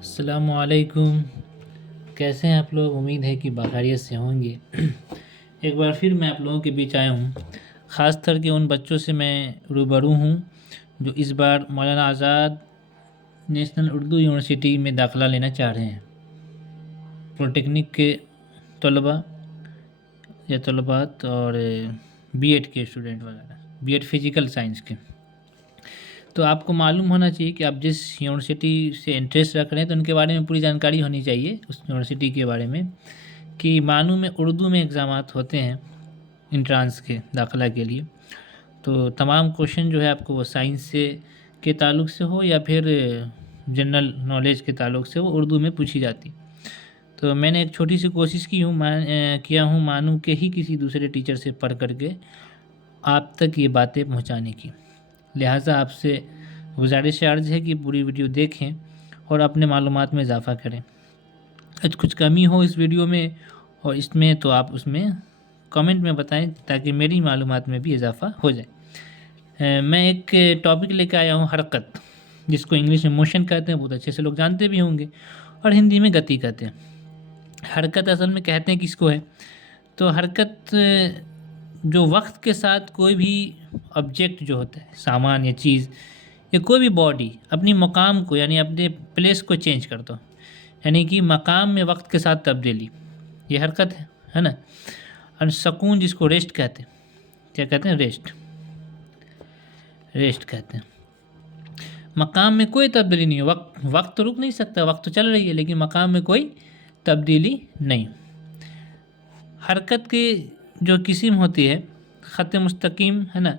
अस्सलामुअलैकुम। कैसे हैं आप लोग? उम्मीद है कि बखैरियत से होंगे। एक बार फिर मैं आप लोगों के बीच आया हूँ। ख़ास करके उन बच्चों से मैं रूबरू हूँ जो इस बार मौलाना आज़ाद नेशनल उर्दू यूनिवर्सिटी में दाखिला लेना चाह रहे हैं। पॉलिटेक्निक के तलबा या तलबात और बीएड के स्टूडेंट वगैरह, बीएड फिज़िकल साइंस के। तो आपको मालूम होना चाहिए कि आप जिस यूनिवर्सिटी से इंटरेस्ट रख रहे हैं तो उनके बारे में पूरी जानकारी होनी चाहिए, उस यूनिवर्सिटी के बारे में, कि मानू में उर्दू में एग्ज़ामात होते हैं इंट्रांस के दाखिला के लिए। तो तमाम क्वेश्चन जो है आपको वो साइंस से के ताल्लुक से हो या फिर जनरल नॉलेज के ताल्लुक से वो उर्दू में पूछी जाती। तो मैंने एक छोटी सी कोशिश की हूँ किया हूँ मानू के ही किसी दूसरे टीचर से पढ़ करके आप तक ये बातें पहुँचाने की। लिहाजा आपसे गुजारिश अर्ज़ है कि पूरी वीडियो देखें और अपने मालूमात में इजाफ़ा करें। कुछ कमी हो इस वीडियो में और इसमें तो आप उसमें कमेंट में बताएं ताकि मेरी मालूमात में भी इजाफ़ा हो जाए। मैं एक टॉपिक लेकर आया हूँ, हरकत, जिसको इंग्लिश में मोशन कहते हैं, बहुत अच्छे से लोग जानते भी होंगे, और हिंदी में गति कहते हैं। हरकत असल में कहते हैं किसको है? तो हरकत जो वक्त के साथ कोई भी ऑब्जेक्ट जो होता है, सामान या चीज़ या कोई भी बॉडी अपनी मकाम को यानी अपने प्लेस को चेंज कर दो, यानी कि मकाम में वक्त के साथ तब्दीली, ये हरकत है ना। और सुकून जिसको रेस्ट कहते हैं, क्या कहते हैं? रेस्ट, रेस्ट कहते हैं। मकाम में कोई तब्दीली नहीं है, वक्त तो रुक नहीं सकता, वक्त तो चल रही है, लेकिन मकाम में कोई तब्दीली नहीं। हरकत की जो किस्म होती है, ख़त मुस्तकीम है ना,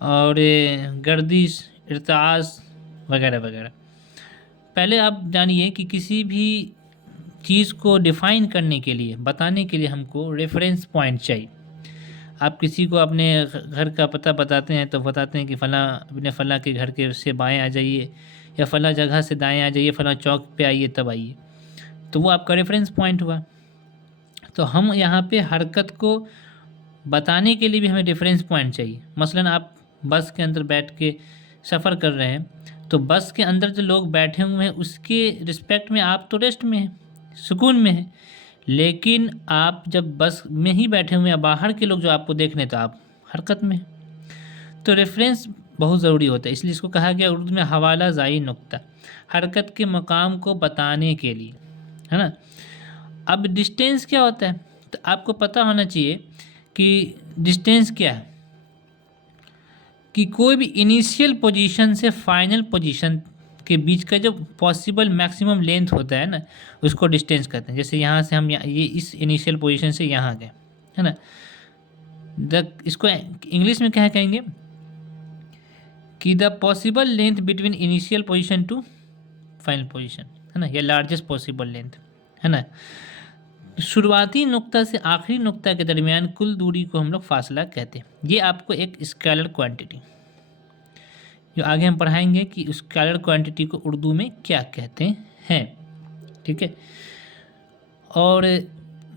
और गर्दिश, इर्तास वगैरह वगैरह। पहले आप जानिए कि किसी भी चीज़ को डिफ़ाइन करने के लिए, बताने के लिए हमको रेफरेंस पॉइंट चाहिए। आप किसी को अपने घर का पता बताते हैं तो बताते हैं कि फ़लाँ अपने फ़लाँ के घर के से बाएं आ जाइए, या फ़लाँ जगह से दाएं आ जाइए, फ़लाँ चौक पे आइए तब आइए, तो वो आपका रेफरेंस पॉइंट हुआ। तो हम यहाँ पे हरकत को बताने के लिए भी हमें रेफरेंस पॉइंट चाहिए। मसलन आप बस के अंदर बैठ के सफ़र कर रहे हैं, तो बस के अंदर जो लोग बैठे हुए हैं उसके रिस्पेक्ट में आप तो रेस्ट में हैं, सुकून में हैं, लेकिन आप जब बस में ही बैठे हुए हैं, बाहर के लोग जो आपको देख रहे हैं तो आप हरकत में हैं। तो रेफरेंस बहुत ज़रूरी होता है, इसलिए इसको कहा गया उर्दू में हवाला ज़ाई नुक्ता, हरकत के मकाम को बताने के लिए, है ना। अब डिस्टेंस क्या होता है? तो आपको पता होना चाहिए कि डिस्टेंस क्या है, कि कोई भी इनिशियल पोजीशन से फाइनल पोजीशन के बीच का जो पॉसिबल मैक्सिमम लेंथ होता है ना, उसको डिस्टेंस कहते हैं। जैसे यहाँ से हम ये इस इनिशियल पोजीशन से यहाँ गए, है ना, इसको इंग्लिश में क्या कहेंगे कि the possible length between initial position to final position, है ना, या लार्जेस्ट पॉसिबल लेंथ, है ना। शुरुआती नुक्ता से आखिरी नुक्ता के दरमियान कुल दूरी को हम लोग फासला कहते हैं। ये आपको एक स्केलर क्वांटिटी, जो आगे हम पढ़ाएंगे कि उस स्केलर क्वांटिटी को उर्दू में क्या कहते हैं, ठीक है। और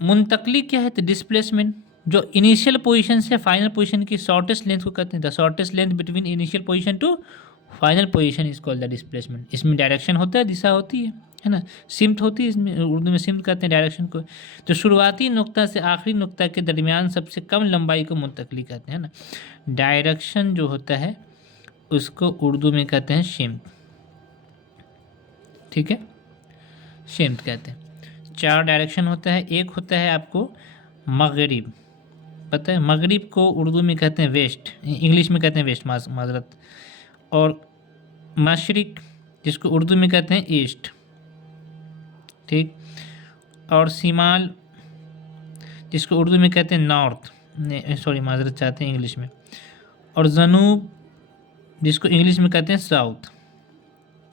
मुंतकली क्या है? तो डिस्प्लेसमेंट, जो इनिशियल पोजीशन से फाइनल पोजीशन की शॉर्टेस्ट लेंथ को कहते हैं। The shortest length between initial position to final position is called the displacement. इसमें डायरेक्शन होता है, दिशा होती है ना, सिमत होती है, इसमें उर्दू में सिमत कहते हैं डायरेक्शन को। तो शुरुआती नुक्ता से आखिरी नुक्ता के दरमियान सबसे कम लंबाई को मुंतकली कहते हैं ना। डायरेक्शन जो होता है उसको उर्दू में कहते हैं शिम्त, ठीक है, शिम्त कहते हैं। 4 डायरेक्शन होता है। एक होता है आपको मगरिब, पता है, मगरिब को उर्दू में कहते हैं वेस्ट, इंग्लिश में कहते हैं वेस्ट, माजरत। और मशरिक, जिसको उर्दू में कहते हैं ईस्ट, ठीक। और शिमाल, जिसको उर्दू में कहते हैं नॉर्थ, सॉरी माजरत चाहते हैं इंग्लिश में। और जनूब, जिसको इंग्लिश में कहते हैं साउथ,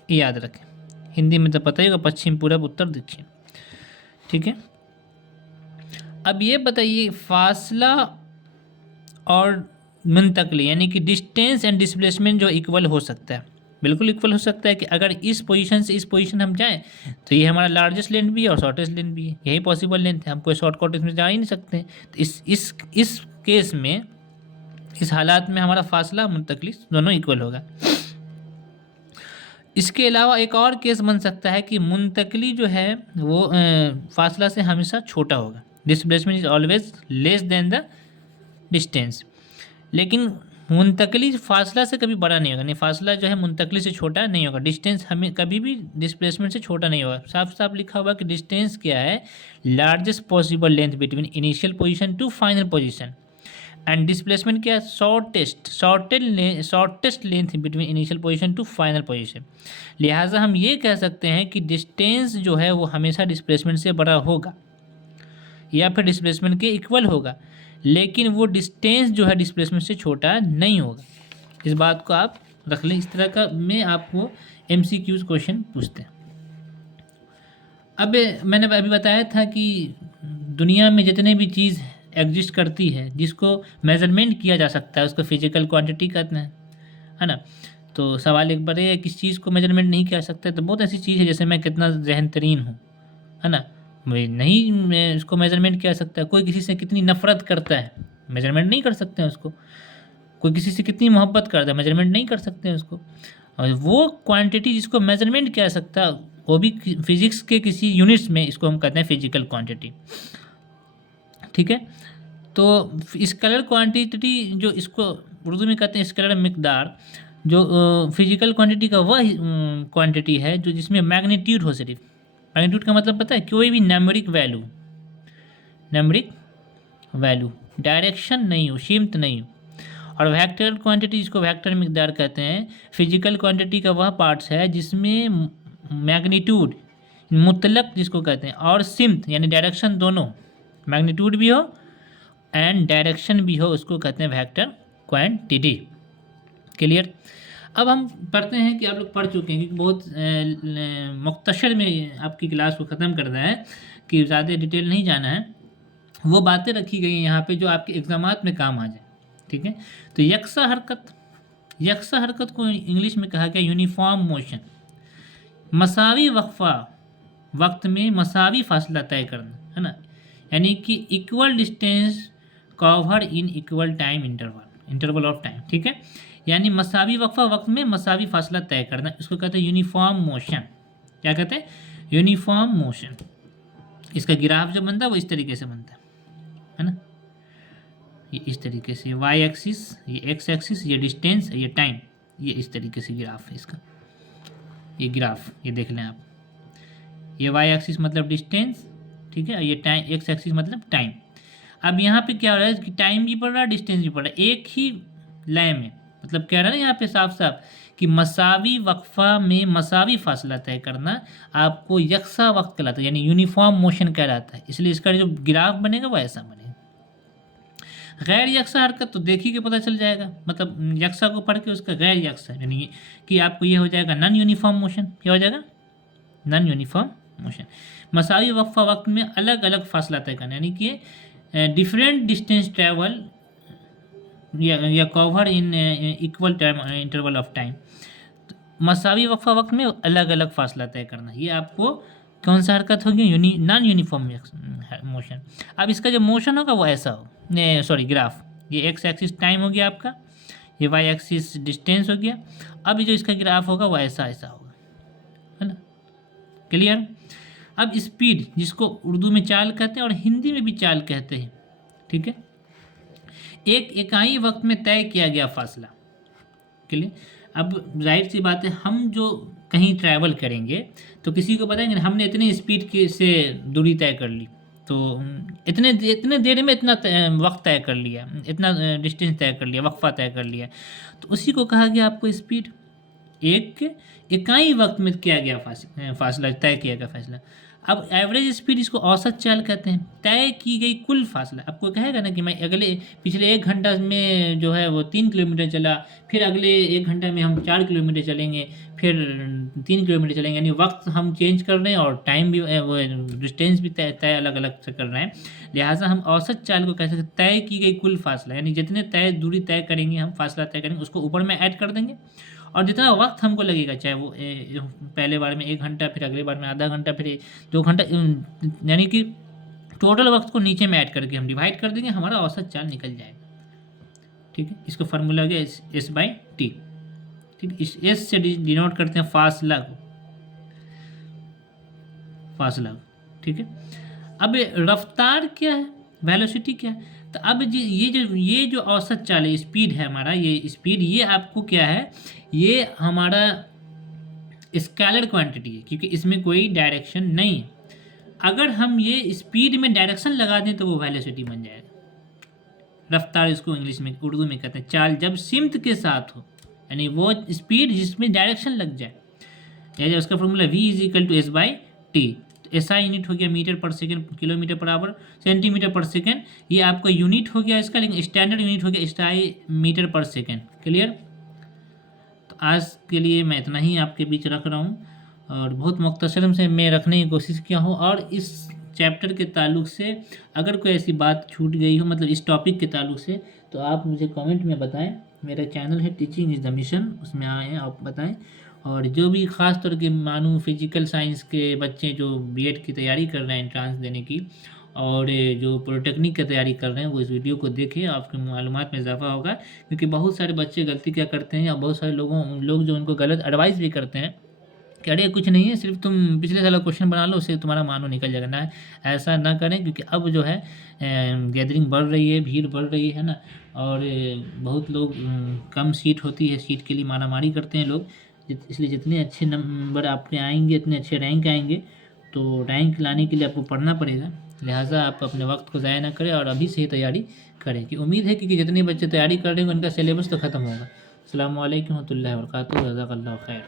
ये याद रखें। हिंदी में तो पता ही होगा, पश्चिम, पूरब, उत्तर, दक्षिण, ठीक है। अब ये बताइए, फासला और मुंतकली यानी कि डिस्टेंस एंड डिस्प्लेसमेंट जो इक्वल हो सकता है, बिल्कुल इक्वल हो सकता है कि अगर इस पोजीशन से इस पोजीशन हम जाएं तो ये हमारा लार्जेस्ट लेंथ भी है और शॉर्टेस्ट लेंथ भी है, यही पॉसिबल लेंथ है, हम कोई शॉर्टकट इसमें जा ही नहीं सकते। तो इस केस में, इस हालात में हमारा फासला मुंतकली दोनों इक्वल होगा। इसके अलावा एक और केस बन सकता है कि मुंतकली जो है वो फासला से हमेशा छोटा होगा, displacement is always less than the distance. लेकिन मुंतकली फासला से कभी बड़ा नहीं होगा, नहीं फासला जो है मुंतकली से छोटा नहीं होगा, डिस्टेंस हमें कभी भी डिस्प्लेसमेंट से छोटा नहीं होगा। साफ साफ लिखा हुआ कि डिस्टेंस क्या है, largest possible length between initial position to final position, and displacement क्या है, shortest length between initial position to final position. लिहाजा हम ये कह सकते हैं कि डिस्टेंस जो है वो हमेशा डिस्प्लेसमेंट से बड़ा होगा या फिर डिस्प्लेसमेंट के इक्वल होगा, लेकिन वो डिस्टेंस जो है डिस्प्लेसमेंट से छोटा नहीं होगा। इस बात को आप रख लें। इस तरह का में आपको MCQs क्वेश्चन पूछते हैं। अब मैंने अभी बताया था कि दुनिया में जितने भी चीज़ एग्जिस्ट करती है जिसको मेजरमेंट किया जा सकता है उसको फिजिकल क्वांटिटी कहते हैं, है ना। तो सवाल एक बार है किस चीज़ को मेजरमेंट नहीं किया सकता है, तो बहुत ऐसी चीज़ है जैसे मैं कितना जहन तरीन हूँ, है ना, मैं उसको मेजरमेंट किया सकता है। कोई किसी से कितनी नफरत करता है, मेजरमेंट नहीं कर सकते हैं उसको। कोई किसी से कितनी मोहब्बत करता है, मेजरमेंट नहीं कर सकते हैं उसको। और वो क्वांटिटी जिसको मेजरमेंट किया सकता है वो भी फिजिक्स के किसी यूनिट्स में, इसको हम कहते हैं फिजिकल क्वांटिटी। ठीक है, तो स्केलर क्वांटिटी जो इसको उर्दू में कहते हैं स्केलर मिकदार, जो फिजिकल क्वांटिटी का वह क्वांटिटी है जो जिसमें मैग्नीट्यूड हो। सिर्फ मैग्नीट्यूड का मतलब पता है, कोई भी न्यूमेरिक वैल्यू डायरेक्शन नहीं हो, सीमित नहीं हो। और वेक्टर क्वांटिटी जिसको वेक्टर मिकदार कहते हैं, फिजिकल क्वांटिटी का वह पार्ट्स है जिसमें मैग्नीट्यूड मुतलक जिसको कहते हैं और सीमित यानी डायरेक्शन दोनों, मैग्नीट्यूड भी हो एंड डायरेक्शन भी हो, उसको कहते हैं वेक्टर क्वांटिटी। क्लियर। अब हम पढ़ते हैं कि आप लोग पढ़ चुके हैं क्योंकि बहुत मुख्तसर में आपकी क्लास को ख़त्म करना है कि ज़्यादा डिटेल नहीं जाना है। वो बातें रखी गई हैं यहाँ पे जो आपके एग्जामात में काम आ जाए। ठीक है, तो यकसा हरकत को इंग्लिश में कहा गया यूनिफॉर्म मोशन। मसावी वक्त में मसावी फासला तय करना, है ना, यानी कि equal distance cover in equal time interval of time. ठीक है, यानी मसावी वक्त में मसावी फासला तय करना, इसको कहते हैं यूनिफॉर्म मोशन। क्या कहते हैं, यूनिफॉर्म मोशन। इसका ग्राफ जो बनता है वो इस तरीके से बनता है ना, ये इस तरीके से, वाई एक्सिस, ये एक्स एक्सिस, ये डिस्टेंस, ये टाइम, ये इस तरीके से ग्राफ है इसका। ये ग्राफ ये देख लें आप, ये वाई एक्सिस मतलब डिस्टेंस, ठीक है, ये टाइम, एक्स एक्सिस मतलब टाइम। अब यहाँ पे क्या हो रहा है कि टाइम भी बढ़ रहा है, डिस्टेंस भी बढ़ रहा है एक ही लय में। मतलब कह रहा है ना यहाँ पे साफ साफ कि मसावी वक्फा में मसावी फासला तय करना आपको यकसा वक्त कहलाता है, यानी यूनिफॉर्म मोशन कहलाता है। इसलिए इसका जो ग्राफ बनेगा वो ऐसा बनेगा। गैर यकसा हरकत तो देखी के पता चल जाएगा, मतलब यकसा को पढ़ के उसका गैर यकसा यानी कि आपको ये हो जाएगा नॉन यूनिफॉर्म मोशन। क्या हो जाएगा, नॉन यूनिफॉर्म मोशन। मसावी वक्फा वक्त में अलग अलग फासला तय करना, यानी कि डिफरेंट डिस्टेंस ट्रैवल या cover in equal time interval of time. मसावी वक्फा वक्त में अलग अलग फासला तय करना, ये आपको कौन सा हरकत होगी, नॉन यूनिफॉर्म मोशन। अब इसका जो मोशन होगा वो ऐसा हो, सॉरी ग्राफ, ये एक्स एक्सिस टाइम हो गया आपका, ये वाई एक्सिस डिस्टेंस हो गया। अब जो इसका ग्राफ होगा वो ऐसा ऐसा होगा, है ना। क्लियर। अब स्पीड जिसको उर्दू में चाल कहते हैं और हिंदी में भी चाल कहते हैं, ठीक है, एक इकाई वक्त में तय किया गया फासला। क्लियर। अब जाहिर सी बात है, हम जो कहीं ट्रैवल करेंगे तो किसी को बताएंगे हमने इतनी स्पीड की से दूरी तय कर ली, तो इतने देर में इतना वक्त तय कर लिया, इतना डिस्टेंस तय कर लिया, वक्फा तय कर लिया, तो उसी को कहा गया आपको स्पीड। एक इकाई वक्त में किया गया फासला, तय किया गया फासला। अब एवरेज स्पीड इसको औसत चाल कहते हैं, तय की गई कुल फासला। आपको कहेगा ना कि मैं पिछले 1 घंटा में जो है वो 3 किलोमीटर चला, फिर अगले 1 घंटा में हम 4 किलोमीटर चलेंगे, फिर 3 किलोमीटर चलेंगे, यानी वक्त हम चेंज कर रहे हैं और टाइम भी वो डिस्टेंस भी तय अलग अलग से कर रहे हैं। लिहाजा हम औसत चाल को कह सकते तय की गई कुल फासला, यानी जितने दूरी तय करेंगे हम, फासला तय करेंगे, उसको ऊपर में ऐड कर देंगे और जितना वक्त हमको लगेगा, चाहे वो पहले बार में 1 घंटा, फिर अगले बार में आधा घंटा, फिर 2 घंटा, यानी कि टोटल वक्त को नीचे में ऐड करके हम डिवाइड कर देंगे, हमारा औसत चाल निकल जाएगा। ठीक है, इसको फार्मूला हो गया S/T। ठीक, इस एस से डिनोट करते हैं फासला को, फासला को, ठीक है। अब रफ्तार क्या है, वेलोसिटी क्या है, तो अब ये जो औसत चाल है, स्पीड है हमारा, ये स्पीड, ये आपको क्या है, ये हमारा स्केलर क्वांटिटी है, क्योंकि इसमें कोई डायरेक्शन नहीं है। अगर हम ये स्पीड में डायरेक्शन लगा दें तो वो वेलोसिटी बन जाएगा। रफ्तार इसको इंग्लिश में, उर्दू में कहते हैं चाल जब सिमत के साथ हो, यानी वो स्पीड जिसमें डायरेक्शन लग जाए। जैसे उसका formula v is equal to S by T. SI unit हो गया मीटर पर सेकंड, किलोमीटर पर आवर, सेंटीमीटर पर सेकंड, ये आपका यूनिट हो गया इसका, लेकिन स्टैंडर्ड यूनिट हो गया SI मीटर पर सेकंड। क्लियर। तो आज के लिए मैं इतना ही आपके बीच रख रहा हूँ, और बहुत मुख्तसर से मैं रखने की कोशिश किया हूँ। और इस चैप्टर के ताल्लुक से अगर कोई ऐसी बात छूट गई हो, मतलब इस टॉपिक के ताल्लुक से, तो आप मुझे कमेंट में बताएं। मेरा चैनल है टीचिंग इज़ द मिशन, उसमें आए हैं, आप बताएं। और जो भी ख़ास तौर के मानू फिजिकल साइंस के बच्चे जो बीएड की तैयारी कर रहे हैं एंट्रांस देने की, और जो पॉलिटेक्निक की तैयारी कर रहे हैं, वो इस वीडियो को देखें, आपकी मालूमात में इजाफा होगा। क्योंकि बहुत सारे बच्चे गलती क्या करते हैं, या बहुत सारे लोग जो उनको गलत एडवाइस भी करते हैं कि अरे कुछ नहीं है, सिर्फ तुम पिछले साल का क्वेश्चन बना लो, उससे तुम्हारा मानो निकल जाएगा। ना, ऐसा ना करें, क्योंकि अब जो है गैदरिंग बढ़ रही है, भीड़ बढ़ रही है ना, और बहुत लोग कम सीट होती है, सीट के लिए मारामारी करते हैं लोग। इसलिए जितने अच्छे नंबर आपके आएंगे, इतने अच्छे रैंक आएंगे, तो रैंक लाने के लिए आपको पढ़ना पड़ेगा। लिहाजा आप अपने वक्त को ज़ाया ना करें, और अभी से ही तैयारी करें। कि उम्मीद है कि जितने बच्चे तैयारी कर रहे हैं उनका सिलेबस तो ख़त्म होगा। अस्सलामु अलैकुम व रहमतुल्लाहि व बरकातुहू। जज़ाकल्लाहु खैर।